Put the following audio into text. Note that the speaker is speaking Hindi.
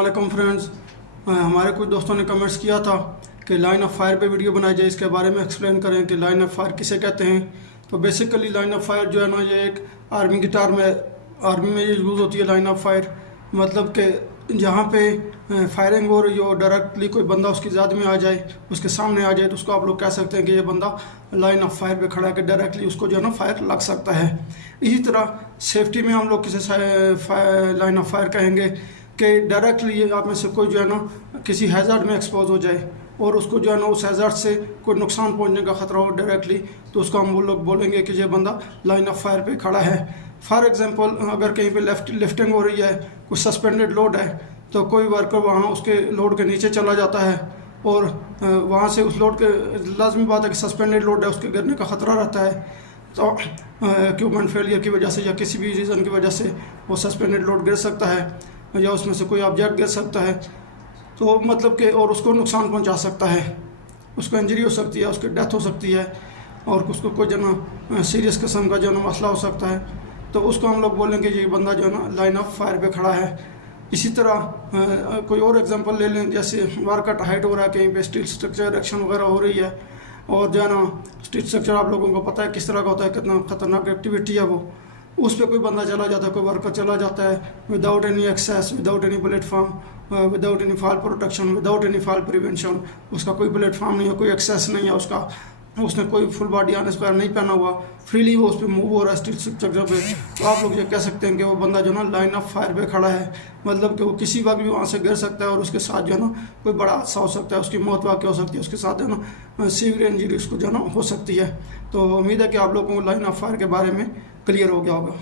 वालेकुम फ्रेंड्स, हमारे कुछ दोस्तों ने कमेंट्स किया था कि लाइन ऑफ फायर पे वीडियो बनाई जाए, इसके बारे में एक्सप्लेन करें कि लाइन ऑफ फायर किसे कहते हैं। तो बेसिकली लाइन ऑफ फायर जो है ना, ये एक आर्मी में यूज़ होती है। लाइन ऑफ फायर मतलब कि जहाँ पे फायरिंग हो रही हो, डायरेक्टली कोई बंदा उसकी ज़ाद में आ जाए, उसके सामने आ जाए, तो उसको आप लोग कह सकते हैं कि ये बंदा लाइन ऑफ फायर पे खड़ा है, कि डायरेक्टली उसको जो है ना फायर लग सकता है। इसी तरह सेफ्टी में हम लोग किसे लाइन ऑफ फायर कहेंगे कि डायरेक्टली आप में से कोई जो है ना किसी हैज़ार्ड में एक्सपोज हो जाए और उसको जो है ना उस हैज़ार्ड से कोई नुकसान पहुंचने का ख़तरा हो डायरेक्टली, तो उसको हम वो लोग बोलेंगे कि ये बंदा लाइन ऑफ फायर पे खड़ा है। फॉर एग्जांपल, अगर कहीं पे लिफ्टिंग हो रही है, कुछ सस्पेंडेड लोड है, तो कोई वर्कर वहाँ उसके लोड के नीचे चला जाता है और वहाँ से उस लोड के, लाजमी बात है कि सस्पेंडेड लोड है, उसके गिरने का ख़तरा रहता है। तो इक्विपमेंट फेलियर की वजह से या किसी भी रीज़न की वजह से वो सस्पेंडेड लोड गिर सकता है या उसमें से कोई ऑब्जेक्ट गिर सकता है, तो मतलब कि और उसको नुकसान पहुंचा सकता है, उसको इंजरी हो सकती है, उसकी डेथ हो सकती है और उसको कोई जो ना सीरियस किस्म का जो ना मसला हो सकता है, तो उसको हम लोग बोलेंगे ये बंदा जो है ना लाइन ऑफ फायर पे खड़ा है। इसी तरह कोई और एग्जांपल ले लें, जैसे वर्कआउट हाइट हो रहा है, कहीं पे स्टील स्ट्रक्चर एक्शन वगैरह हो रही है और जो है ना स्टील स्ट्रक्चर आप लोगों को पता है किस तरह का होता है, कितना खतरनाक एक्टिविटी है वो। उस पर कोई बंदा चला जाता है, कोई वर्कर चला जाता है without any access, without any platform, without any fall protection, without any fall prevention. उसका कोई प्लेटफॉर्म नहीं है, कोई एक्सेस नहीं है उसका, उसने कोई फुल बॉडी अनस्पेयर नहीं पहना हुआ, फ्रीली वो उस पर मूव हो रहा है स्टील स्ट्रक्चर पे, तो आप लोग ये कह सकते हैं कि वो बंदा जो ना लाइन ऑफ फायर पे खड़ा है। मतलब कि वो किसी वक्त भी वहाँ से गिर सकता है और उसके साथ जो है ना कोई बड़ा हादसा हो सकता है, उसकी मौत वाक़ हो सकती है, उसके साथ जो है ना सीवियर इंजरी उसको जो है ना हो सकती है। तो उम्मीद है कि आप लोगों को लाइन ऑफ फायर के बारे में क्लियर हो गया होगा।